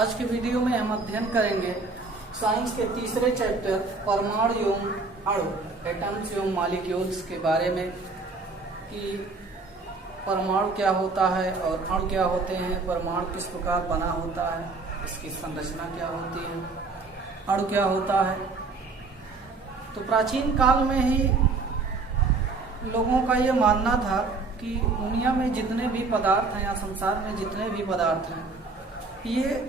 आज के वीडियो में हम अध्ययन करेंगे साइंस के तीसरे चैप्टर परमाणु एवं अणु एटम्स एवं मॉलिक्यूल्स के बारे में कि परमाणु क्या होता है और अणु क्या होते हैं, परमाणु किस प्रकार बना होता है, इसकी संरचना क्या होती है, अणु क्या होता है। तो प्राचीन काल में ही लोगों का ये मानना था कि दुनिया में जितने भी पदार्थ हैं या संसार में जितने भी पदार्थ हैं ये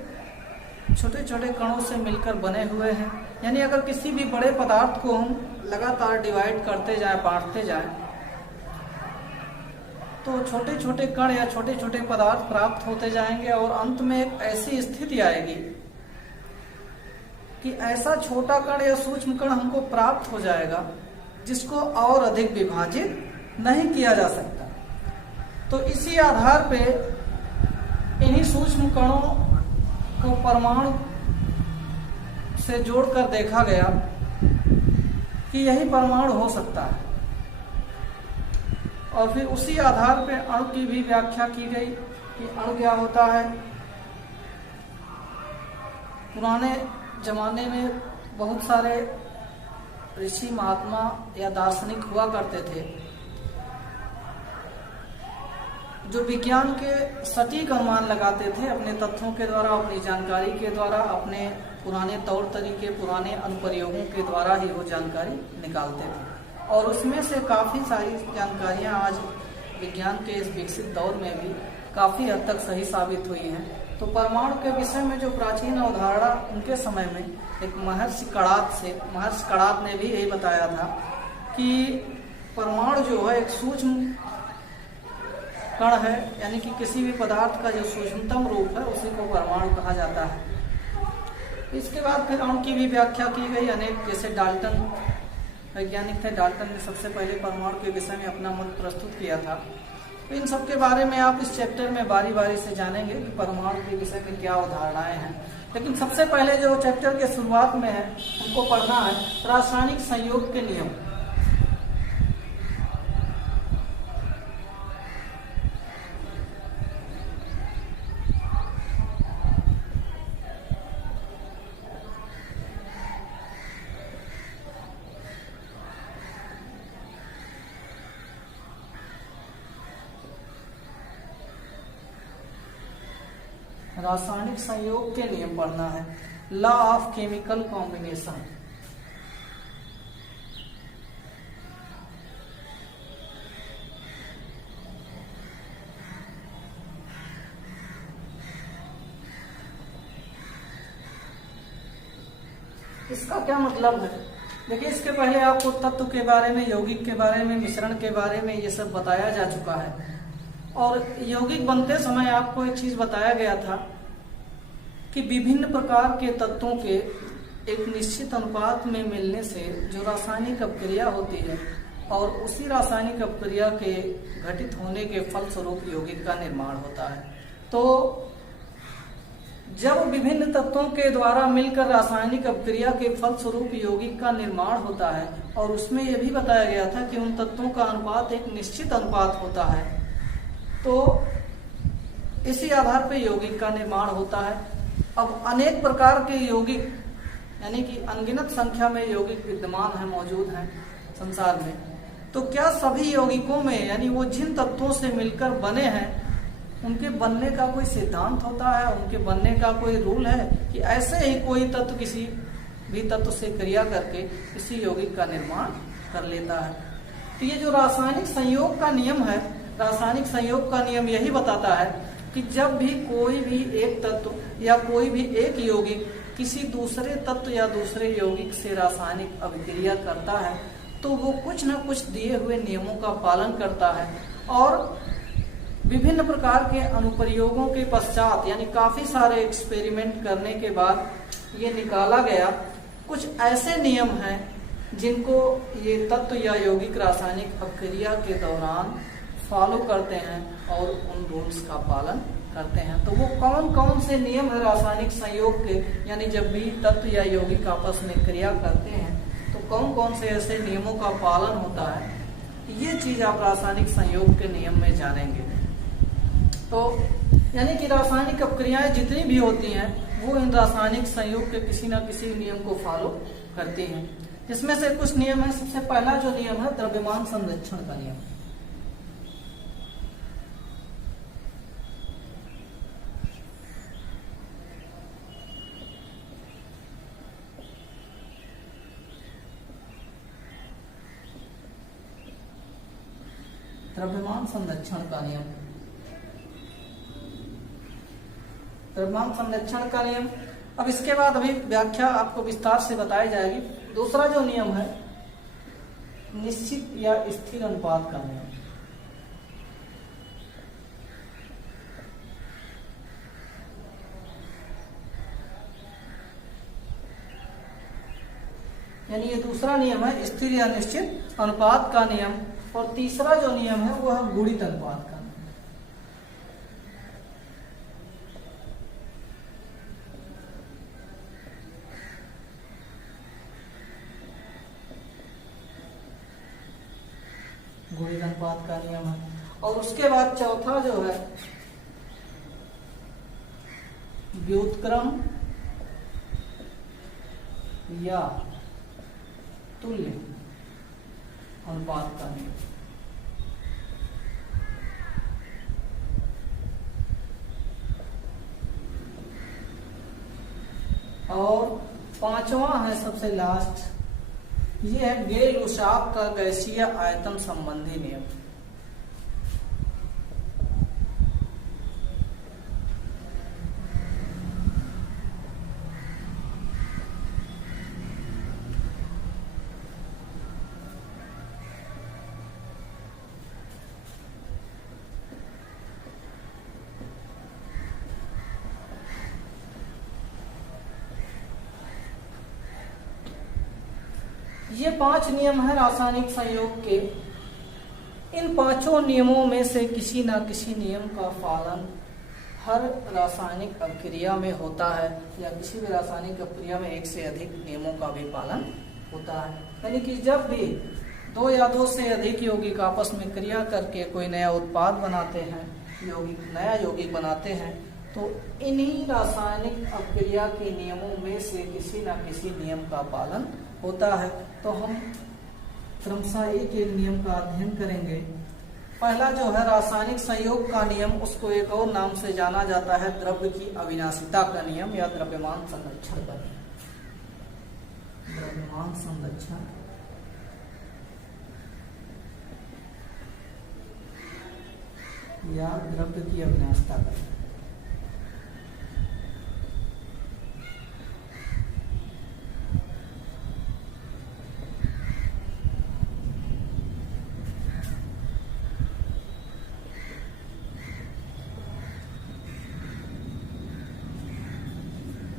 छोटे छोटे कणों से मिलकर बने हुए हैं। यानी अगर किसी भी बड़े पदार्थ को हम लगातार डिवाइड करते जाएं, बांटते जाएं, तो छोटे छोटे कण या छोटे छोटे पदार्थ प्राप्त होते जाएंगे और अंत में एक ऐसी स्थिति आएगी कि ऐसा छोटा कण या सूक्ष्म कण हमको प्राप्त हो जाएगा जिसको और अधिक विभाजित नहीं किया जा सकता। तो इसी आधार पे इन्हीं सूक्ष्म कणों को परमाणु से जोड़कर देखा गया कि यही परमाणु हो सकता है और फिर उसी आधार पे अणु की भी व्याख्या की गई कि अणु क्या होता है। पुराने जमाने में बहुत सारे ऋषि महात्मा या दार्शनिक हुआ करते थे जो विज्ञान के सटीक अनुमान लगाते थे अपने तथ्यों के द्वारा, अपनी जानकारी के द्वारा, अपने पुराने तौर तरीके, पुराने अनुप्रयोगों के द्वारा ही वो जानकारी निकालते थे और उसमें से काफ़ी सारी जानकारियां आज विज्ञान के इस विकसित दौर में भी काफ़ी हद तक सही साबित हुई हैं। तो परमाणु के विषय में जो प्राचीन अवधारणा उनके समय में एक महर्षि कणाद ने भी यही बताया था कि परमाणु जो है एक सूक्ष्म कण है, यानी कि किसी भी पदार्थ का जो सूक्ष्मतम रूप है उसी को परमाणु कहा जाता है। इसके बाद फिर अणु की भी व्याख्या की गई। अनेक जैसे डाल्टन वैज्ञानिक थे, डाल्टन ने सबसे पहले परमाणु के विषय में अपना मत प्रस्तुत किया था। तो इन सब के बारे में आप इस चैप्टर में बारी बारी से जानेंगे कि परमाणु के विषय में क्या अवधारणाएं हैं। लेकिन सबसे पहले जो चैप्टर के शुरुआत में है हमको पढ़ना है रासायनिक संयोग के नियम। रासायनिक संयोग के नियम पढ़ना है, लॉ ऑफ केमिकल कॉम्बिनेशन। इसका क्या मतलब है? देखिए, इसके पहले आपको तत्व के बारे में, यौगिक के बारे में, मिश्रण के बारे में ये सब बताया जा चुका है और यौगिक बनते समय आपको एक चीज बताया गया था कि विभिन्न प्रकार के तत्वों के एक निश्चित अनुपात में मिलने से जो रासायनिक अपक्रिया होती है और उसी रासायनिक अपक्रिया के घटित होने के फलस्वरूप यौगिक का निर्माण होता है। तो जब विभिन्न तत्वों के द्वारा मिलकर रासायनिक अपक्रिया के फलस्वरूप यौगिक का निर्माण होता है और उसमें यह भी बताया गया था कि उन तत्वों का अनुपात एक निश्चित अनुपात होता है, तो इसी आधार पर यौगिक का निर्माण होता है। अब अनेक प्रकार के यौगिक यानी कि अनगिनत संख्या में यौगिक विद्यमान है, मौजूद हैं संसार में। तो क्या सभी यौगिकों में यानी वो जिन तत्वों से मिलकर बने हैं उनके बनने का कोई सिद्धांत होता है, उनके बनने का कोई रूल है कि ऐसे ही कोई तत्व किसी भी तत्व से क्रिया करके किसी यौगिक का निर्माण कर लेता है? तो ये जो रासायनिक संयोग का नियम है, रासायनिक संयोग का नियम यही बताता है कि जब भी कोई भी एक तत्व या कोई भी एक यौगिक किसी दूसरे तत्व या दूसरे यौगिक से रासायनिक अभिक्रिया करता है तो वो कुछ न कुछ दिए हुए नियमों का पालन करता है और विभिन्न प्रकार के अनुप्रयोगों के पश्चात यानी काफी सारे एक्सपेरिमेंट करने के बाद ये निकाला गया कुछ ऐसे नियम हैं जिनको ये तत्व या यौगिक रासायनिक अपक्रिया के दौरान फॉलो करते हैं और उन रूल्स का पालन करते हैं। तो वो कौन कौन से नियम है रासायनिक संयोग के, यानी जब भी तत्व या यौगिक आपस में क्रिया करते हैं तो कौन कौन से ऐसे नियमों का पालन होता है, ये चीज आप रासायनिक संयोग के नियम में जानेंगे। तो यानी कि रासायनिक अपक्रियाएं जितनी भी होती हैं वो इन रासायनिक संयोग के किसी न किसी नियम को फॉलो करती हैं। इसमें से कुछ नियम है। सबसे पहला जो नियम है द्रव्यमान संरक्षण का नियम। द्रव्यमान संरक्षण का नियम। द्रव्यमान संरक्षण का नियम। अब इसके बाद अभी व्याख्या आपको विस्तार से बताई जाएगी। दूसरा जो नियम है निश्चित या स्थिर अनुपात का नियम। यानी ये दूसरा नियम है स्थिर या निश्चित अनुपात का नियम। और तीसरा जो नियम है वो है गुणित अनुपात का। गुणित अनुपात का नियम है। और उसके बाद चौथा जो है व्युत्क्रम या तुल्य अनुपात का नियम। और पांचवा है सबसे लास्ट, ये है गेल-लुसाक का गैसीय आयतन संबंधी नियम। ये 5 नियम है रासायनिक संयोग के। इन 5 नियमों में से किसी ना किसी नियम का पालन हर रासायनिक अभिक्रिया में होता है, या किसी भी रासायनिक अभिक्रिया में एक से अधिक नियमों का भी पालन होता है। यानी कि जब भी 2 या 2 से अधिक यौगिक आपस में क्रिया करके कोई नया उत्पाद बनाते हैं, नया यौगिक बनाते हैं, तो इन्हीं रासायनिक अभिक्रिया के नियमों में से किसी ना किसी नियम का पालन होता है। तो हम क्रमशः एक एक नियम का अध्ययन करेंगे। पहला जो है रासायनिक संयोग का नियम, उसको एक और नाम से जाना जाता है द्रव्य की अविनाशिता का नियम या द्रव्यमान संरक्षण का नियम। द्रव्यमान संरक्षण या द्रव्य की अविनाशिता का नियम।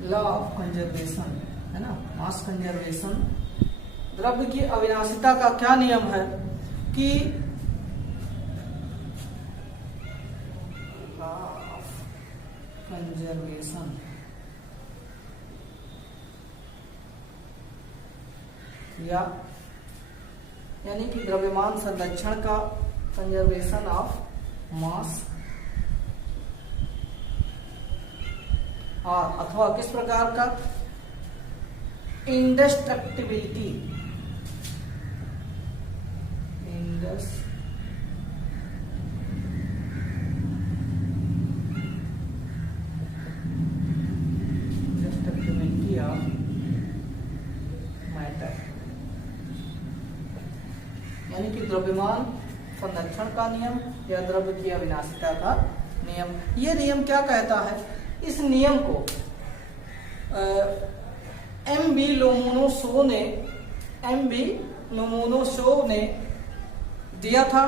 लॉ ऑफ कंजर्वेशन है ना, मास कंजर्वेशन। द्रव्य की अविनाशिता का क्या नियम है कि लॉ ऑफ कंजर्वेशन यानी कि द्रव्यमान संरक्षण का कंजर्वेशन ऑफ मास अथवा किस प्रकार का इंडेस्ट्रक्टिबिलिटी ऑफ मैटर, यानी कि द्रव्यमान संरक्षण का नियम या द्रव्य की अविनाशिता का नियम। ये नियम क्या कहता है? इस नियम को एम बी लोमोनोसोव ने दिया था,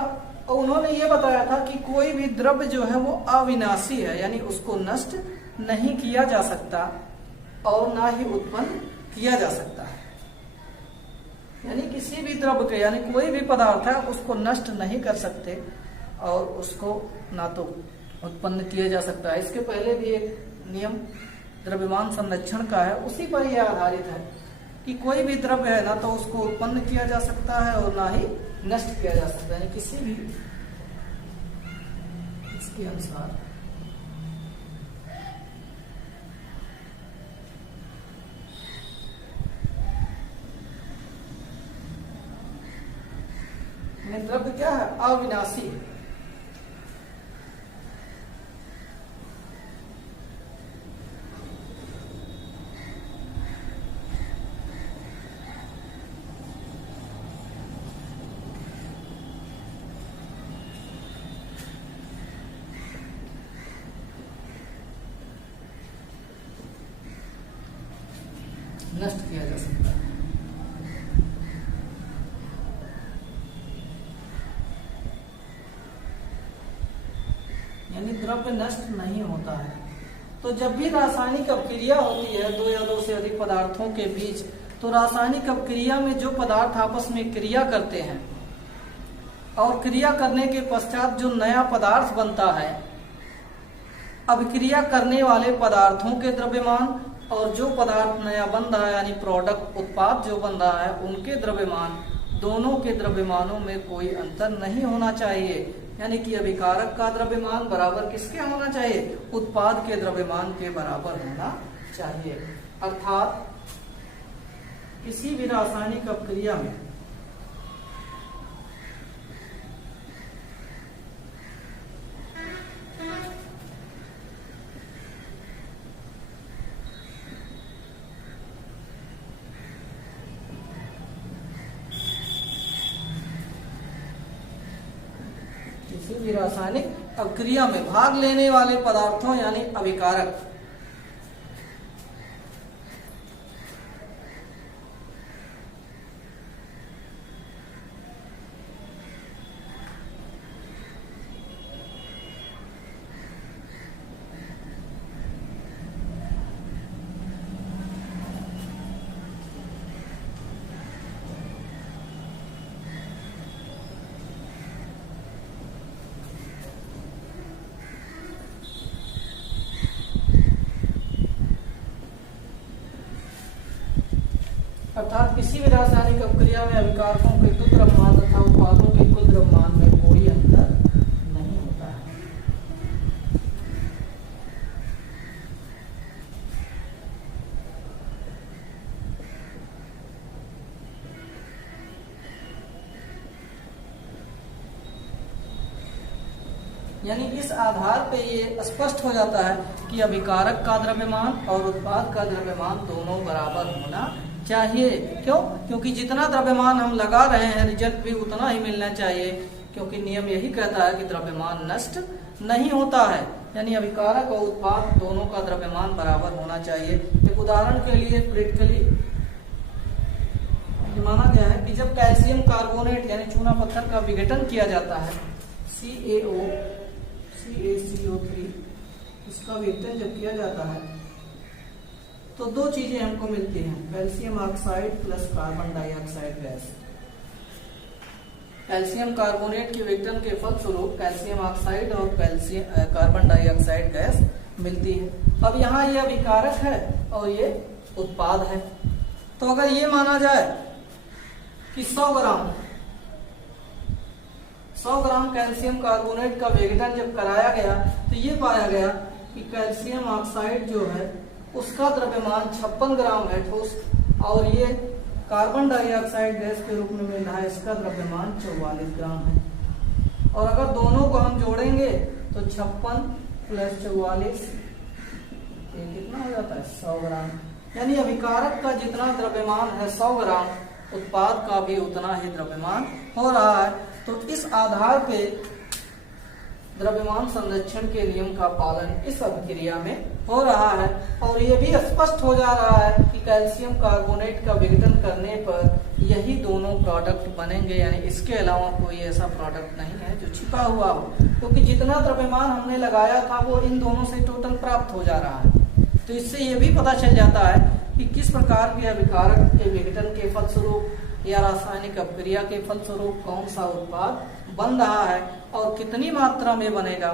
और उन्होंने ये बताया था कि कोई भी द्रव्य जो है वो अविनाशी है, यानी उसको नष्ट नहीं किया जा सकता और ना ही उत्पन्न किया जा सकता है। यानी किसी भी द्रव्य के, यानी कोई भी पदार्थ है, उसको नष्ट नहीं कर सकते और उसको ना तो उत्पन्न किया जा सकता है। इसके पहले भी एक नियम द्रव्यमान संरक्षण का है, उसी पर यह आधारित है कि कोई भी द्रव्य है ना तो उसको उत्पन्न किया जा सकता है और ना ही नष्ट किया जा सकता है। यानी किसी भी इसके अनुसार यानी द्रव्य क्या है, अविनाशी। नष्ट किया जा सकता है। यानी द्रव्य नष्ट नहीं होता है। तो जब भी रासायनिक अपक्रिया होती है दो या दो से अधिक पदार्थों के बीच, तो रासायनिक अपक्रिया में जो पदार्थ आपस में क्रिया करते हैं और क्रिया करने के पश्चात जो नया पदार्थ बनता है, अभिक्रिया करने वाले पदार्थों के द्रव्यमान और जो पदार्थ नया बन रहा है यानी प्रोडक्ट उत्पाद जो बन रहा है उनके द्रव्यमान, दोनों के द्रव्यमानों में कोई अंतर नहीं होना चाहिए। यानी कि अभिकारक का द्रव्यमान बराबर किसके होना चाहिए, उत्पाद के द्रव्यमान के बराबर होना चाहिए। अर्थात किसी भी रासायनिक अपक्रिया में रासायनिक अपक्रिया में भाग लेने वाले पदार्थों यानी अभिकारक अर्थात किसी भी रासायनिक अपक्रिया में अभिकारकों के कुल द्रव्यमान तथा उत्पादों के कुल द्रव्यमान में कोई अंतर नहीं होता है। यानी इस आधार पे ये स्पष्ट हो जाता है कि अभिकारक का द्रव्यमान और उत्पाद का द्रव्यमान दोनों बराबर होना चाहिए। क्यों? क्योंकि जितना द्रव्यमान हम लगा रहे हैं रिजल्ट भी उतना ही मिलना चाहिए, क्योंकि नियम यही कहता है कि द्रव्यमान नष्ट नहीं होता है। यानी अभिकारक और उत्पाद दोनों का द्रव्यमान बराबर होना चाहिए। एक उदाहरण के लिए प्रैक्टिकली माना गया है कि जब कैल्शियम कार्बोनेट यानी चूना पत्थर का विघटन किया जाता है CaCO3, इसका विघटन जब किया जाता है तो दो चीजें हमको मिलती हैं, calcium oxide plus carbon dioxide gas. Calcium carbonate के विघटन के फलस्वरूप कैल्शियम ऑक्साइड और कार्बन डाइऑक्साइड गैस मिलती है। अब यहाँ ये अभिकारक है और ये उत्पाद है। तो अगर ये माना जाए कि 100 ग्राम कैल्शियम कार्बोनेट का विघटन जब कराया गया तो ये पाया गया कि कैल्शियम ऑक्साइड जो है उसका द्रव्यमान 56 ग्राम है ठोस, और ये कार्बन डाइऑक्साइड गैस के रूप में मिल रहा है, इसका द्रव्यमान 44 ग्राम है। और अगर दोनों को हम जोड़ेंगे तो 56 प्लस 44 ये कितना हो जाता है 100 ग्राम। यानी अभिकारक का जितना द्रव्यमान है 100 ग्राम, उत्पाद का भी उतना ही द्रव्यमान हो रहा है। तो इस आधार पे द्रव्यमान संरक्षण के नियम का पालन इस अभिक्रिया में हो रहा है। और ये भी स्पष्ट हो जा रहा है कि कैल्शियम कार्बोनेट का विघटन करने पर यही दोनों प्रोडक्ट बनेंगे, यानी इसके अलावा कोई ऐसा प्रोडक्ट नहीं है जो छिपा हुआ हो, क्योंकि जितना द्रव्यमान हमने लगाया था वो इन दोनों से टोटल प्राप्त हो जा रहा है। तो इससे ये भी पता चल जाता है कि किस प्रकार के अभिकारक के विघटन के फलस्वरूप या रासायनिक अपक्रिया के फलस्वरूप कौन सा उत्पाद बन रहा है और कितनी मात्रा में बनेगा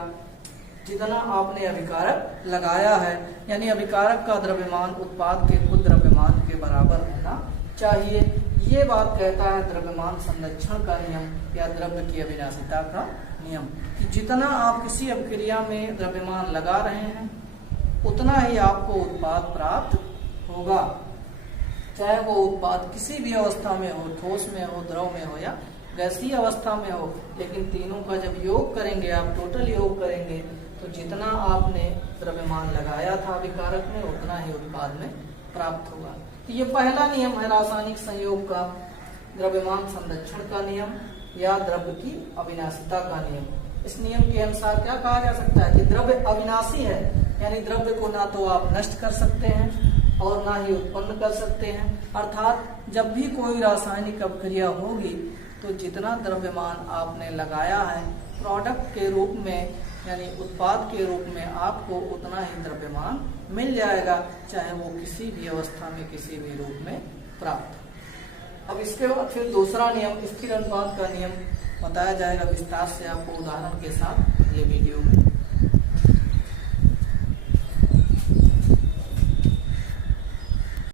जितना आपने अभिकारक लगाया है। यानी अभिकारक का द्रव्यमान उत्पाद के कुल द्रव्यमान के बराबर होना चाहिए। ये बात कहता है द्रव्यमान संरक्षण का नियम या द्रव्य की अविनाशिता का नियम, कि जितना आप किसी अपक्रिया में द्रव्यमान लगा रहे हैं उतना ही आपको उत्पाद प्राप्त होगा, चाहे वो उत्पाद किसी भी अवस्था में हो, ठोस में हो, द्रव में हो या गैसीय अवस्था में हो, लेकिन तीनों का जब योग करेंगे, आप टोटल योग करेंगे, तो जितना आपने द्रव्यमान लगाया था अभिकारक में उतना ही उत्पाद में प्राप्त होगा। तो ये पहला नियम है रासायनिक संयोग का, द्रव्यमान संरक्षण का नियम या द्रव्य की अविनाशिता का नियम। इस नियम के अनुसार क्या कहा जा सकता है कि द्रव्य अविनाशी है, यानी द्रव्य को ना तो आप नष्ट कर सकते हैं और ना ही उत्पन्न कर सकते हैं। अर्थात जब भी कोई रासायनिक अपक्रिया होगी तो जितना द्रव्यमान आपने लगाया है प्रोडक्ट के रूप में यानी उत्पाद के रूप में, आपको उतना ही द्रव्यमान मिल जाएगा, चाहे वो किसी भी अवस्था में किसी भी रूप में प्राप्त हो। अब इसके बाद फिर दूसरा नियम स्थिर अनुपात का नियम बताया जाएगा विस्तार से आपको उदाहरण के साथ ये वीडियो में।